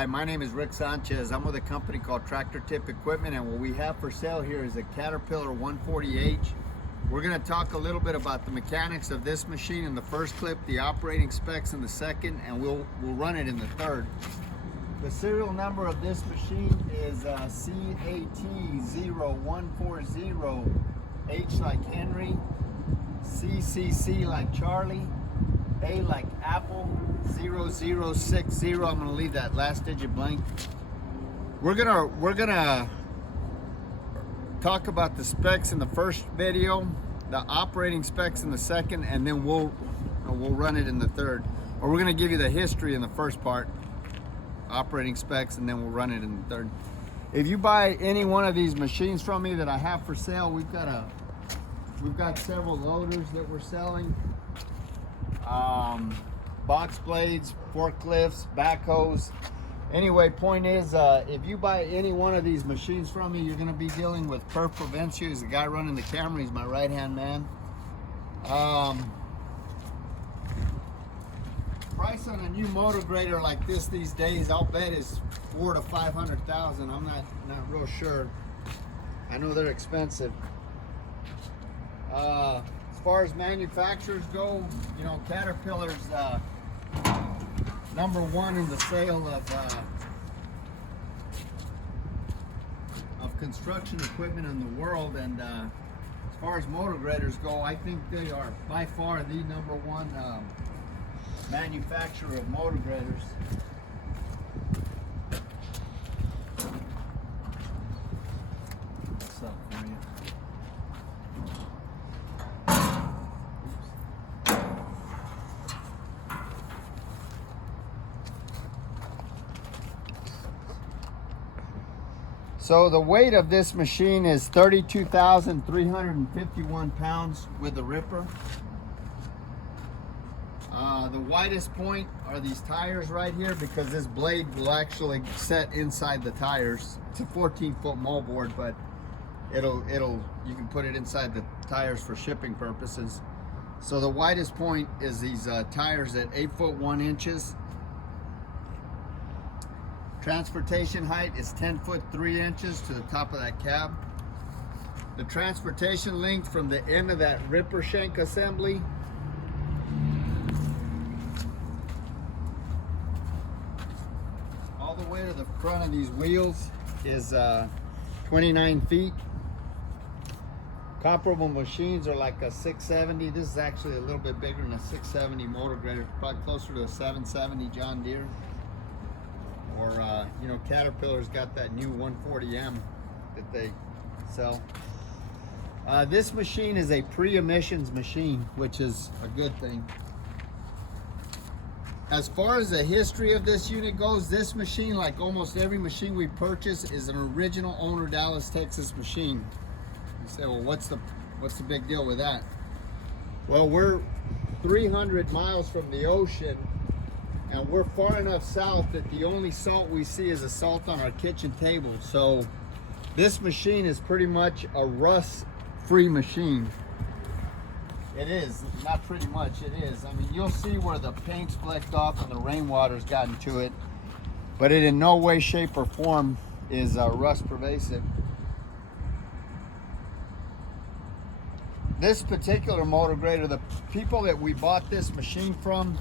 Hi, my name is Rick Sanchez. I'm with a company called Tractor Tip Equipment, and what we have for sale here is a Caterpillar 140H. We're going to talk a little bit about the mechanics of this machine in the first clip, the operating specs in the second, and we'll run it in the third. The serial number of this machine is CAT0140, H like Henry, CCC like Charlie, A like Apple, 0060. I'm gonna leave that last digit blank. We're gonna talk about the specs in the first video, the operating specs in the second, and then we'll run it in the third. Or we're gonna give you the history in the first part, operating specs, and then we'll run it in the third. If you buy any one of these machines from me that I have for sale, we've got several loaders that we're selling. Box blades, forklifts, backhoes. Anyway, point is, if you buy any one of these machines from me, you're going to be dealing with Perf Provencio. He's the guy running the camera. He's my right-hand man. Price on a new motor grader like this these days, I'll bet is $400,000 to $500,000. I'm not real sure. I know they're expensive. As far as manufacturers go, you know, Caterpillar's #1 in the sale of construction equipment in the world, and as far as motor graders go, I think they are by far the #1 manufacturer of motor graders. What's up for you? So the weight of this machine is 32,351 pounds with the ripper. The widest point are these tires right here, because this blade will actually set inside the tires. It's a 14-foot moldboard, but you can put it inside the tires for shipping purposes. So the widest point is these tires at 8 foot 1 inches. Transportation height is 10 foot 3 inches to the top of that cab. The transportation length from the end of that ripper shank assembly all the way to the front of these wheels is 29 feet. Comparable machines are like a 670. This is actually a little bit bigger than a 670 motor grader, probably closer to a 770 John Deere. Or, you know, Caterpillar's got that new 140M that they sell. This machine is a pre-emissions machine, which is a good thing. As far as the history of this unit goes, this machine, like almost every machine we purchase, is an original owner Dallas, Texas machine. You say, well, what's the big deal with that? Well, we're 300 miles from the ocean, and we're far enough south that the only salt we see is the salt on our kitchen table. So this machine is pretty much a rust-free machine. It is, not pretty much, it is. I mean, you'll see where the paint's flecked off and the rainwater's gotten to it, but it in no way, shape, or form is rust pervasive. This particular motor grader, the people that we bought this machine from,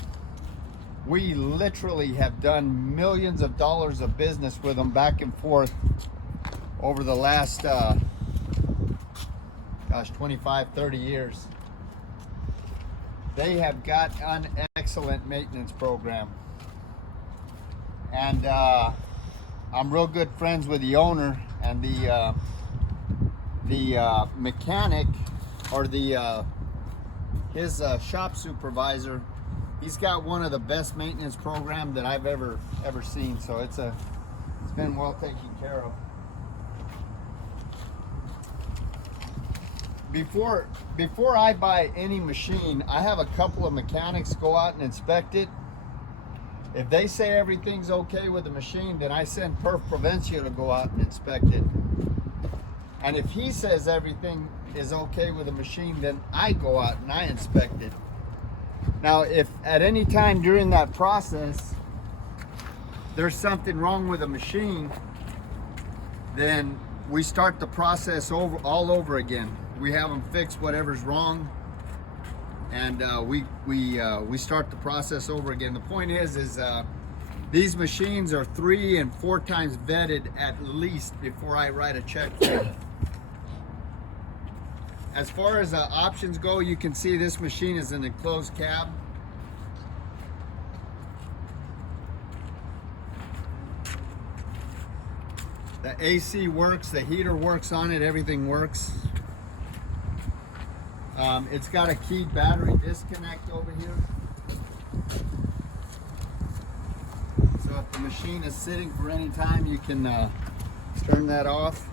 we literally have done millions of dollars of business with them back and forth over the last, 25, 30 years. They have got an excellent maintenance program. And I'm real good friends with the owner, and the mechanic, or his shop supervisor. He's got one of the best maintenance programs that I've ever seen. So it's been well taken care of. Before I buy any machine, I have a couple of mechanics go out and inspect it. If they say everything's okay with the machine, then I send Perf Provencio to go out and inspect it. And if he says everything is okay with the machine, then I go out and I inspect it. Now, if at any time during that process there's something wrong with the machine, then we start the process all over again. We have them fix whatever's wrong, and we start the process over again. The point is these machines are 3 and 4 times vetted at least before I write a check for them. As far as options go, you can see this machine is an enclosed cab. The AC works, the heater works on it, everything works. It's got a keyed battery disconnect over here. So if the machine is sitting for any time, you can turn that off.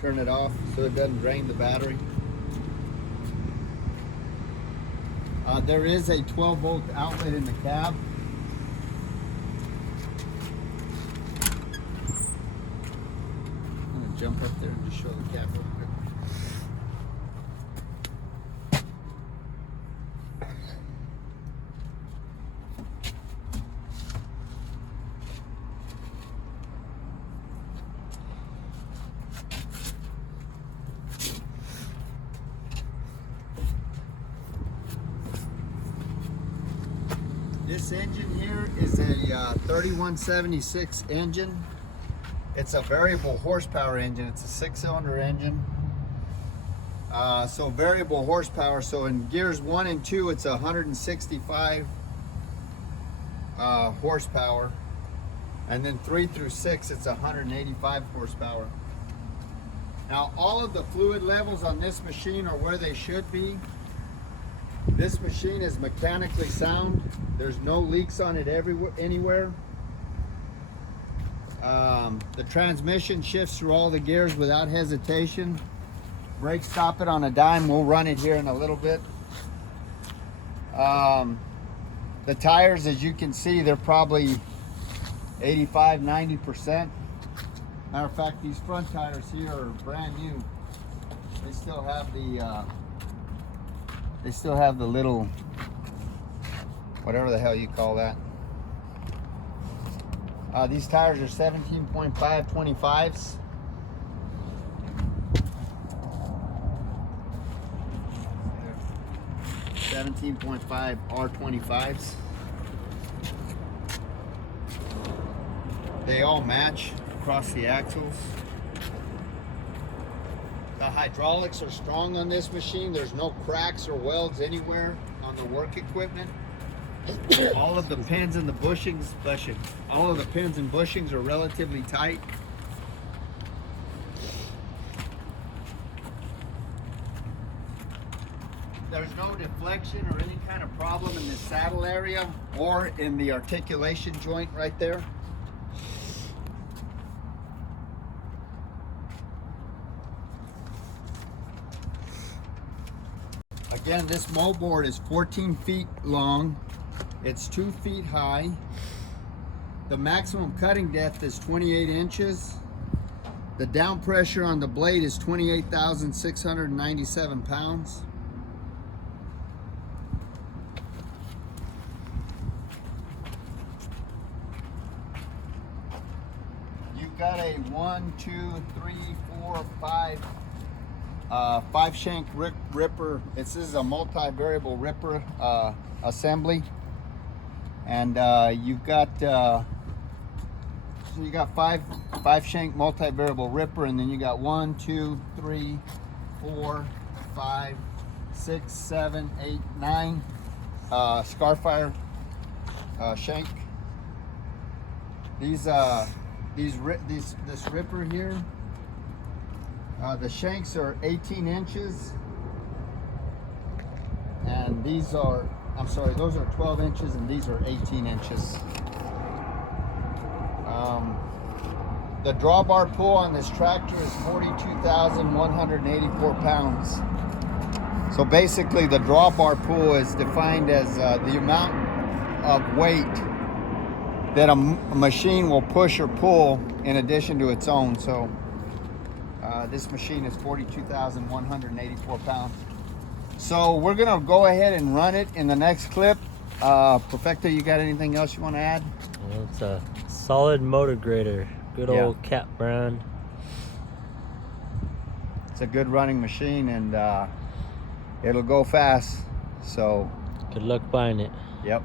Turn it off so it doesn't drain the battery. There is a 12-volt outlet in the cab. I'm going to jump up there and just show the cab real quick. This engine here is a 3176 engine. It's a variable horsepower engine. It's a 6-cylinder engine. So variable horsepower. So in gears 1 and 2, it's 165 horsepower. And then 3 through 6, it's 185 horsepower. Now all of the fluid levels on this machine are where they should be. This machine is mechanically sound. There's no leaks on it anywhere. The transmission shifts through all the gears without hesitation. Brake stop it on a dime. We'll run it here in a little bit. The tires, as you can see, they're probably 85–90%. Matter of fact, these front tires here are brand new. They still have the little, whatever the hell you call that. These tires are 17.5 25s. They're 17.5 R25s. They all match across the axles. The hydraulics are strong on this machine. There's no cracks or welds anywhere on the work equipment. All of the pins and the bushings, all of the pins and bushings are relatively tight. There's no deflection or any kind of problem in the saddle area or in the articulation joint right there. Again, this moldboard is 14 feet long. It's 2 feet high. The maximum cutting depth is 28 inches. The down pressure on the blade is 28,697 pounds. You've got a 1, 2, 3, 4, 5 shank ripper. This is a multi-variable ripper assembly, and you've got so you got five shank multi-variable ripper, and then you got 1, 2, 3, 4, 5, 6, 7, 8, 9 Scarfire shank. This ripper here. The shanks are 18 inches, and these are, those are 12 inches, and these are 18 inches. The drawbar pull on this tractor is 42,184 pounds. So basically the drawbar pull is defined as the amount of weight that a machine will push or pull in addition to its own. So this machine is 42,184 pounds. So we're gonna go ahead and run it in the next clip. Perfecto, you got anything else you want to add? Well, it's a solid motor grader. Good Yeah. old Cat brand. It's a good running machine, and it'll go fast. So, Good luck buying it. yep.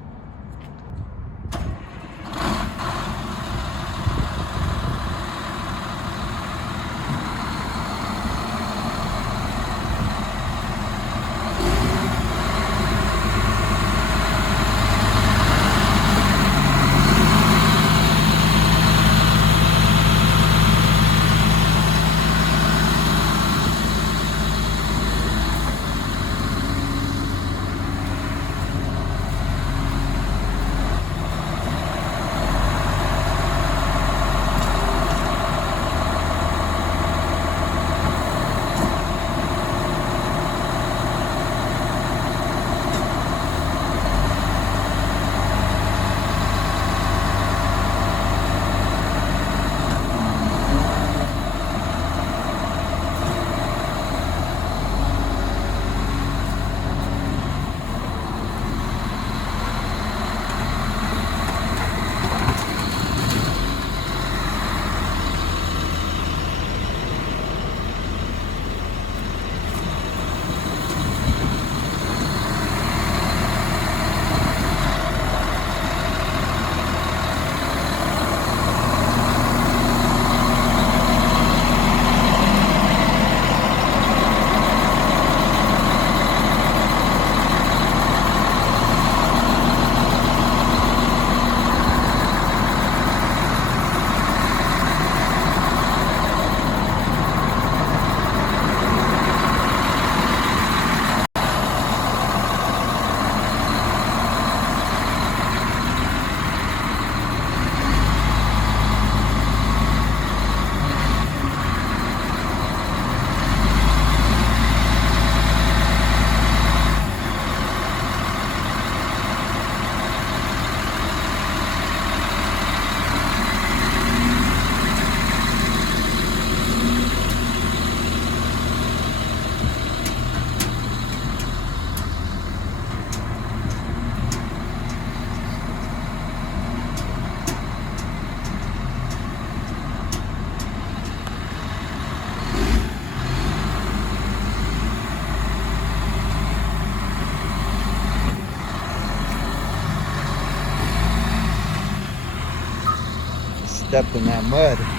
Stepped in that mud.